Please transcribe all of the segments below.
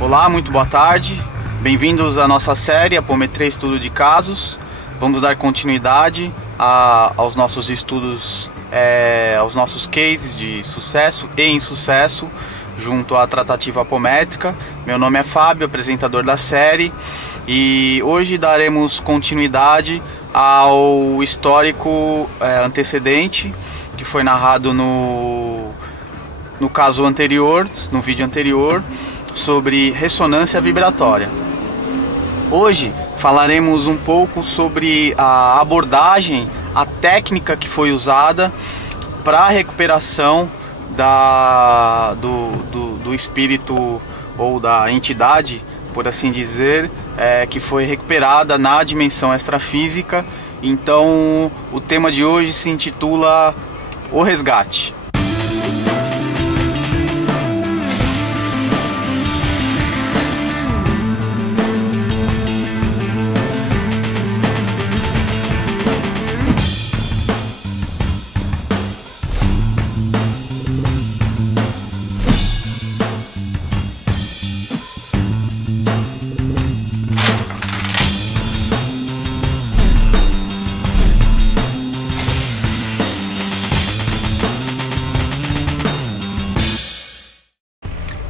Olá, muito boa tarde. Bem-vindos à nossa série Apometria Estudo de Casos. Vamos dar continuidade aos nossos estudos, aos nossos cases de sucesso e insucesso junto à tratativa apométrica. Meu nome é Fábio, apresentador da série, e hoje daremos continuidade ao histórico antecedente que foi narrado no caso anterior, no vídeo anterior, sobre ressonância vibratória. Hoje falaremos um pouco sobre a abordagem, a técnica que foi usada para a recuperação do espírito ou da entidade, por assim dizer, que foi recuperada na dimensão extrafísica. Então, o tema de hoje se intitula O Resgate.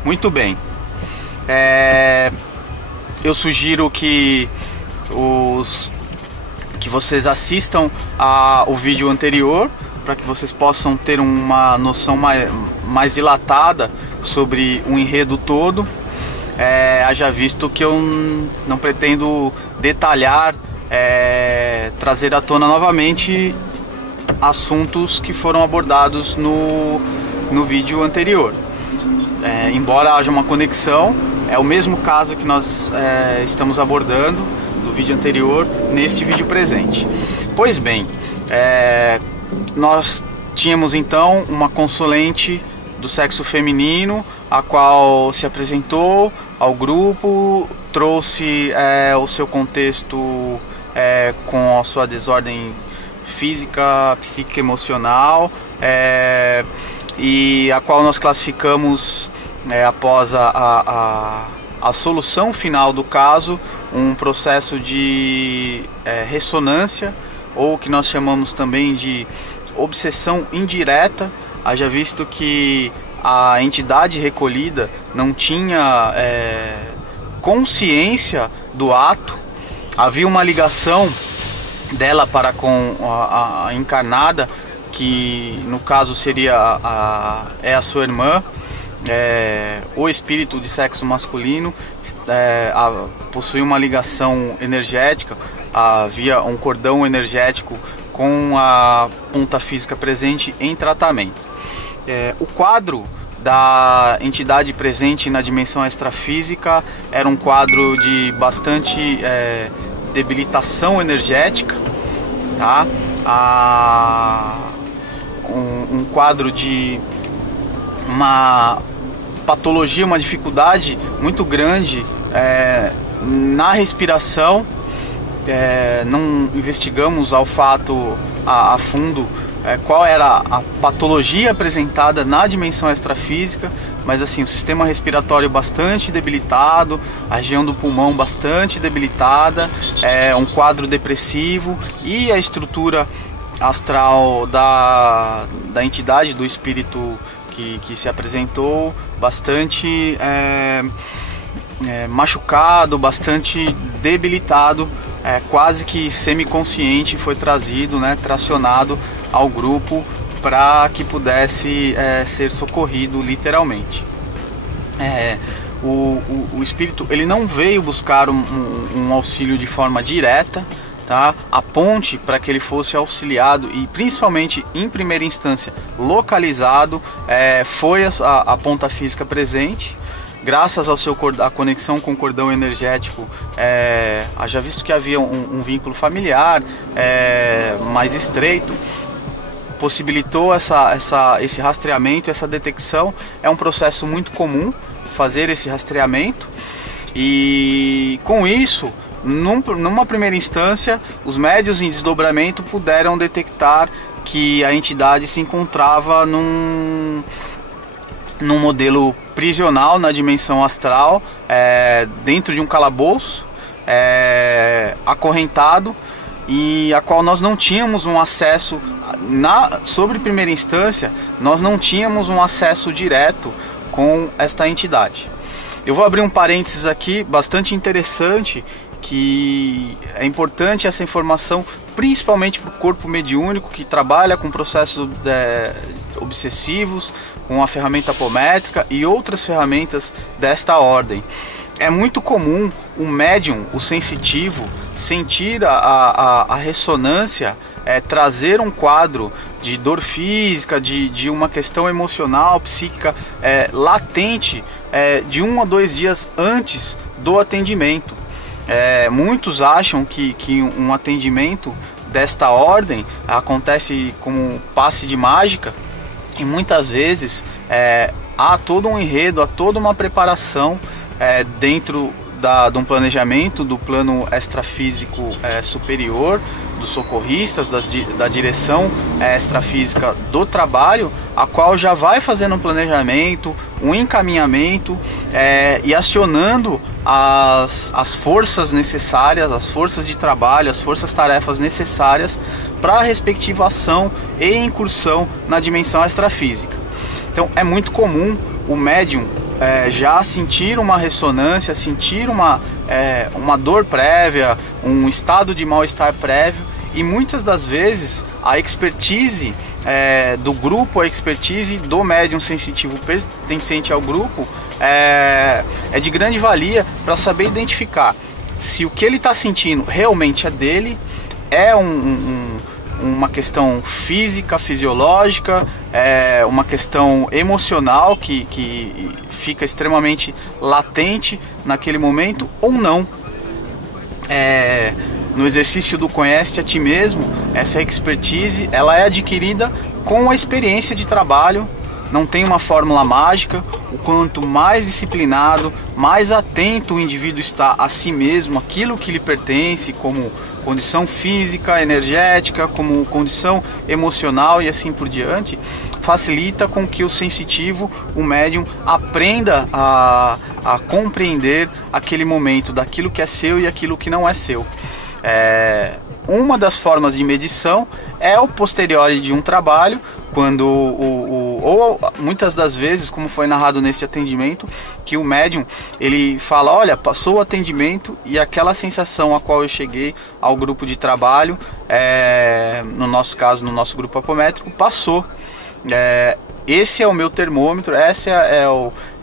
Muito bem, eu sugiro que vocês assistam ao vídeo anterior para que vocês possam ter uma noção mais dilatada sobre o enredo todo. Haja visto que eu não pretendo detalhar, trazer à tona novamente assuntos que foram abordados no vídeo anterior. Embora haja uma conexão, é o mesmo caso que nós estamos abordando do vídeo anterior neste vídeo presente. Pois bem, nós tínhamos então uma consulente do sexo feminino, a qual se apresentou ao grupo, trouxe o seu contexto com a sua desordem física, psíquica, emocional, e a qual nós classificamos, após a solução final do caso, um processo de ressonância, ou que nós chamamos também de obsessão indireta, haja visto que a entidade recolhida não tinha consciência do ato. Havia uma ligação dela para com a encarnada, que no caso seria a sua irmã. O espírito de sexo masculino possui uma ligação energética, havia um cordão energético com a ponta física presente em tratamento. O quadro da entidade presente na dimensão extrafísica era um quadro de bastante debilitação energética, tá? Um quadro de uma patologia, uma dificuldade muito grande na respiração. Não investigamos ao fato a fundo qual era a patologia apresentada na dimensão extrafísica, mas assim, o sistema respiratório bastante debilitado, a região do pulmão bastante debilitada, um quadro depressivo, e a estrutura astral da entidade, do espírito que se apresentou, bastante machucado, bastante debilitado, quase que semiconsciente. Foi trazido, tracionado ao grupo para que pudesse ser socorrido literalmente. O espírito, ele não veio buscar um auxílio de forma direta, tá? A ponte para que ele fosse auxiliado e principalmente em primeira instância localizado foi a ponta física presente. Graças ao a conexão com o cordão energético, já visto que havia um vínculo familiar mais estreito, possibilitou esse rastreamento, essa detecção. É um processo muito comum fazer esse rastreamento, e com isso, numa primeira instância, os médiuns em desdobramento puderam detectar que a entidade se encontrava num modelo prisional na dimensão astral, dentro de um calabouço, acorrentado, e a qual nós não tínhamos um acesso, sobre primeira instância, nós não tínhamos um acesso direto com esta entidade. Eu vou abrir um parênteses aqui bastante interessante, que é importante essa informação, principalmente para o corpo mediúnico que trabalha com processos obsessivos, com a ferramenta apométrica e outras ferramentas desta ordem. É muito comum o médium, o sensitivo, sentir a ressonância, trazer um quadro de dor física, de uma questão emocional, psíquica, latente, de 1 a 2 dias antes do atendimento. Muitos acham que um atendimento desta ordem acontece como passe de mágica, e muitas vezes há todo um enredo, há toda uma preparação dentro de um planejamento do plano extrafísico superior, dos socorristas, da direção extrafísica do trabalho, a qual já vai fazendo um planejamento, um encaminhamento e acionando as forças necessárias, as forças de trabalho, as forças-tarefas necessárias para a respectiva ação e incursão na dimensão extrafísica. Então é muito comum o médium já sentir uma ressonância, sentir uma dor prévia, um estado de mal-estar prévio, e muitas das vezes a expertise do grupo, a expertise do médium sensitivo pertencente ao grupo é de grande valia para saber identificar se o que ele está sentindo realmente é dele, é uma questão física, fisiológica, uma questão emocional que fica extremamente latente naquele momento, ou não. No exercício do Conhece a Ti Mesmo, essa expertise ela é adquirida com a experiência de trabalho, não tem uma fórmula mágica. O quanto mais disciplinado, mais atento o indivíduo está a si mesmo, aquilo que lhe pertence, como condição física, energética, como condição emocional e assim por diante, facilita com que o sensitivo, o médium, aprenda a compreender aquele momento daquilo que é seu e aquilo que não é seu. Uma das formas de medição é o posteriori de um trabalho, quando ou muitas das vezes, como foi narrado neste atendimento, que o médium ele fala: olha, passou o atendimento e aquela sensação a qual eu cheguei ao grupo de trabalho, no nosso caso, no nosso grupo apométrico, passou. Esse é o meu termômetro, essa é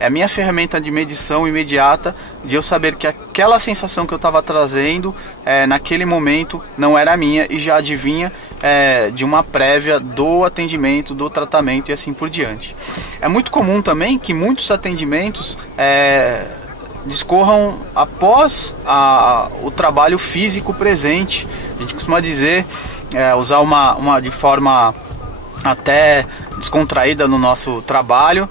a minha ferramenta de medição imediata, de eu saber que aquela sensação que eu estava trazendo naquele momento não era minha e já adivinha de uma prévia do atendimento, do tratamento e assim por diante. É muito comum também que muitos atendimentos discorram após o trabalho físico presente. A gente costuma dizer, usar de forma até descontraída no nosso trabalho,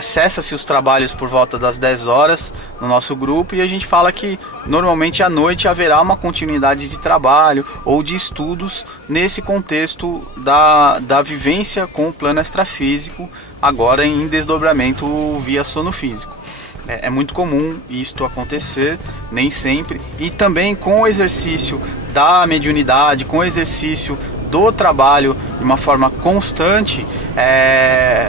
cessa-se os trabalhos por volta das 10 horas no nosso grupo, e a gente fala que normalmente à noite haverá uma continuidade de trabalho ou de estudos nesse contexto da vivência com o plano extrafísico, agora em desdobramento via sono físico. É muito comum isto acontecer, nem sempre, e também com o exercício da mediunidade, com o exercício do trabalho de uma forma constante,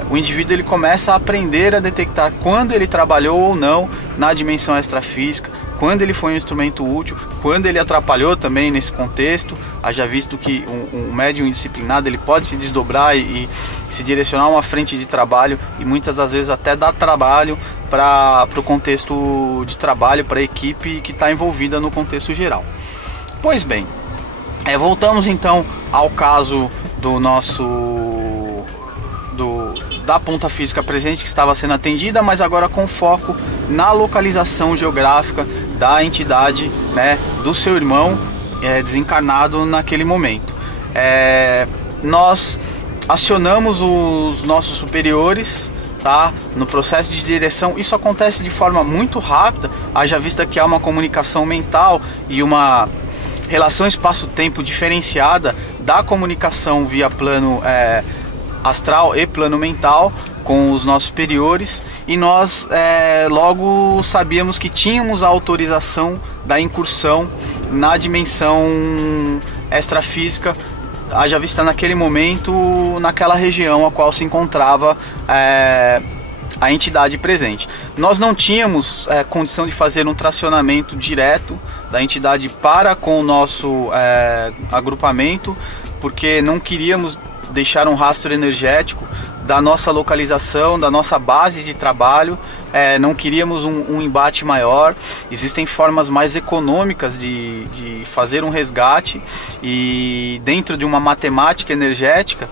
o indivíduo ele começa a aprender a detectar quando ele trabalhou ou não na dimensão extrafísica, quando ele foi um instrumento útil, quando ele atrapalhou também nesse contexto. Haja visto que um médium indisciplinado ele pode se desdobrar e se direcionar a uma frente de trabalho, e muitas das vezes até dar trabalho para o contexto de trabalho, para a equipe que está envolvida no contexto geral. Pois bem, voltamos então ao caso da ponta física presente que estava sendo atendida, mas agora com foco na localização geográfica da entidade, do seu irmão desencarnado naquele momento. Nós acionamos os nossos superiores, no processo de direção. Isso acontece de forma muito rápida, haja vista que há uma comunicação mental e uma relação espaço-tempo diferenciada da comunicação via plano astral e plano mental com os nossos superiores, e nós logo sabíamos que tínhamos a autorização da incursão na dimensão extrafísica, haja vista naquele momento, naquela região a qual se encontrava a entidade presente. Nós não tínhamos condição de fazer um tracionamento direto da entidade para com o nosso agrupamento, porque não queríamos deixar um rastro energético da nossa localização, da nossa base de trabalho, não queríamos um embate maior. Existem formas mais econômicas de fazer um resgate, e dentro de uma matemática energética,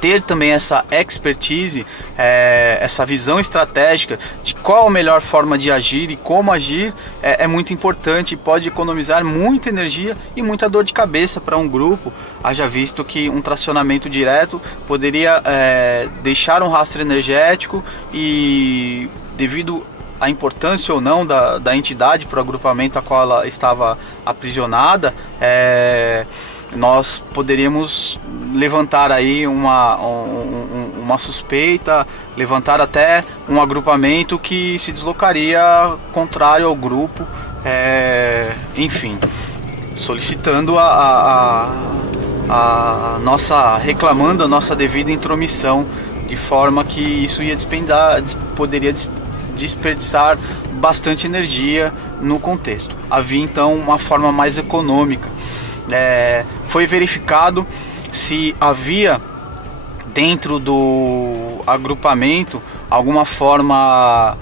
ter também essa expertise, essa visão estratégica de qual a melhor forma de agir e como agir é muito importante, e pode economizar muita energia e muita dor de cabeça para um grupo, haja visto que um tracionamento direto poderia deixar um rastro energético, e devido à importância ou não da entidade para o agrupamento a qual ela estava aprisionada, nós poderíamos levantar aí uma suspeita, levantar até um agrupamento que se deslocaria contrário ao grupo, enfim, solicitando reclamando a nossa devida intromissão, de forma que isso poderia desperdiçar bastante energia no contexto. Havia então uma forma mais econômica. Foi verificado se havia dentro do agrupamento alguma forma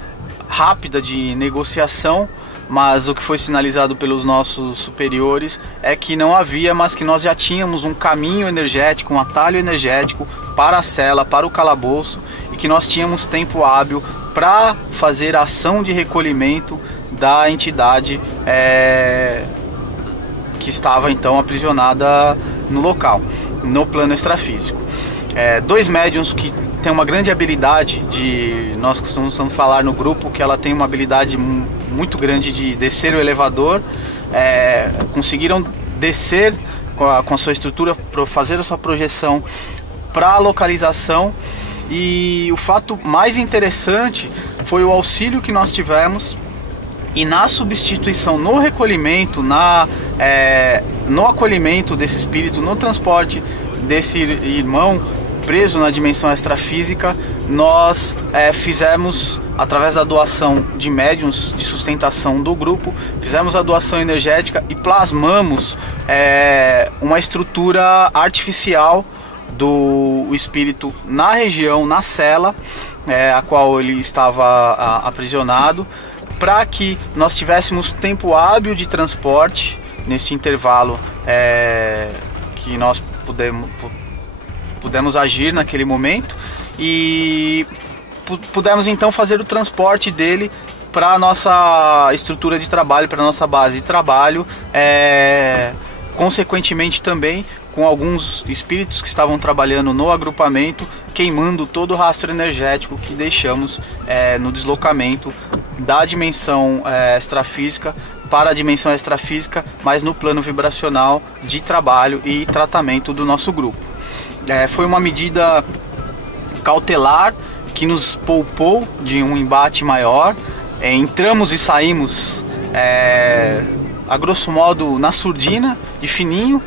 rápida de negociação, mas o que foi sinalizado pelos nossos superiores é que não havia, mas que nós já tínhamos um caminho energético, um atalho energético para a cela, para o calabouço, e que nós tínhamos tempo hábil para fazer a ação de recolhimento da entidade que estava então aprisionada no local, no plano extrafísico. Dois médiuns que têm uma grande habilidade nós costumamos falar no grupo que ela tem uma habilidade muito grande de descer o elevador, conseguiram descer com a sua estrutura, fazer a sua projeção para a localização, e o fato mais interessante foi o auxílio que nós tivemos, e na substituição, no recolhimento, no acolhimento desse espírito, no transporte desse irmão preso na dimensão extrafísica, nós fizemos, através da doação de médiuns de sustentação do grupo, fizemos a doação energética e plasmamos uma estrutura artificial do espírito na região, na cela, a qual ele estava aprisionado, para que nós tivéssemos tempo hábil de transporte nesse intervalo que nós pudemos agir naquele momento, e pudemos então fazer o transporte dele para a nossa estrutura de trabalho, para a nossa base de trabalho, consequentemente também com alguns espíritos que estavam trabalhando no agrupamento, queimando todo o rastro energético que deixamos no deslocamento da dimensão extrafísica para a dimensão extrafísica, mas no plano vibracional de trabalho e tratamento do nosso grupo. Foi uma medida cautelar que nos poupou de um embate maior. Entramos e saímos, a grosso modo, na surdina, de fininho,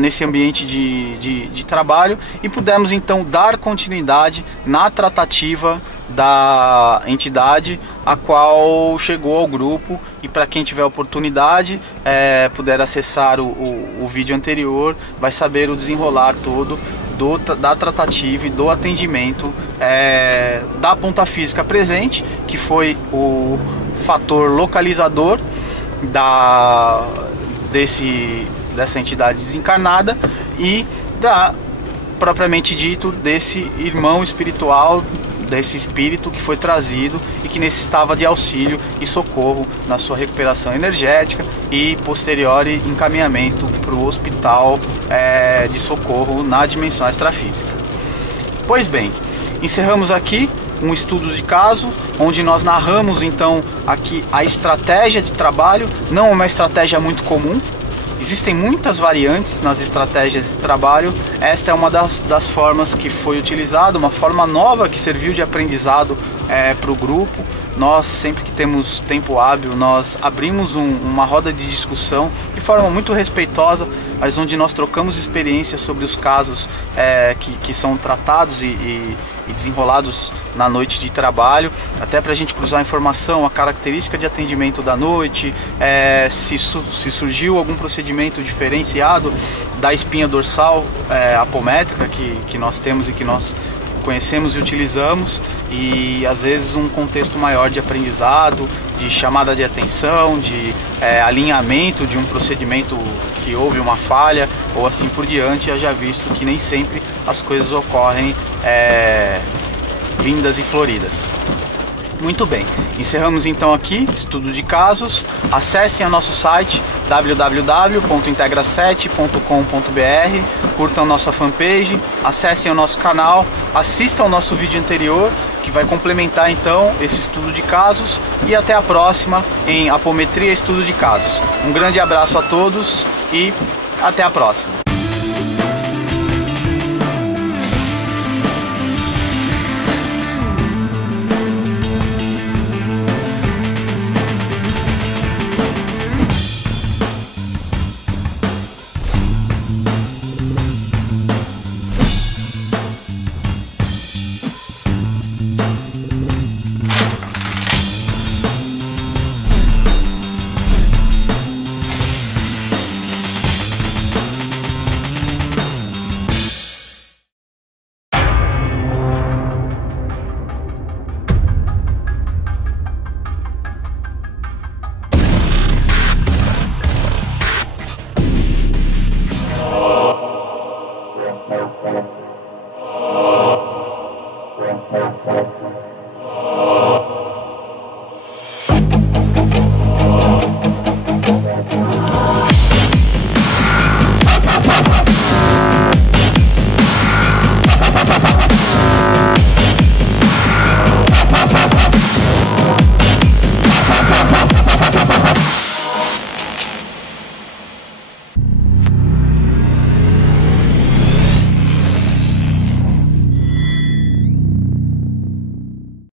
nesse ambiente de trabalho, e pudemos então dar continuidade na tratativa da entidade a qual chegou ao grupo. E para quem tiver oportunidade, puder acessar o vídeo anterior, vai saber o desenrolar todo da tratativa e do atendimento da ponta física presente, que foi o fator localizador dessa entidade desencarnada, e propriamente dito, desse irmão espiritual, desse espírito que foi trazido e que necessitava de auxílio e socorro na sua recuperação energética e posterior encaminhamento para o hospital de socorro na dimensão extrafísica. Pois bem, encerramos aqui um estudo de caso, onde nós narramos então aqui a estratégia de trabalho. Não é uma estratégia muito comum, Existem muitas variantes nas estratégias de trabalho. Esta é uma das formas que foi utilizada, uma forma nova que serviu de aprendizado para o grupo. Nós, sempre que temos tempo hábil, nós abrimos uma roda de discussão de forma muito respeitosa, mas onde nós trocamos experiências sobre os casos que são tratados e desenrolados na noite de trabalho, até para a gente cruzar informação, a característica de atendimento da noite, se surgiu algum procedimento diferenciado da espinha dorsal apométrica que nós temos e que nós conhecemos e utilizamos, e às vezes um contexto maior de aprendizado, de chamada de atenção, de alinhamento de um procedimento que houve uma falha ou assim por diante, haja visto que nem sempre as coisas ocorrem lindas e floridas. Muito bem, encerramos então aqui estudo de casos. Acessem o nosso site www.integra7.com.br, curtam nossa fanpage, acessem o nosso canal, assistam ao nosso vídeo anterior que vai complementar então esse estudo de casos, e até a próxima em Apometria Estudo de Casos. Um grande abraço a todos e até a próxima.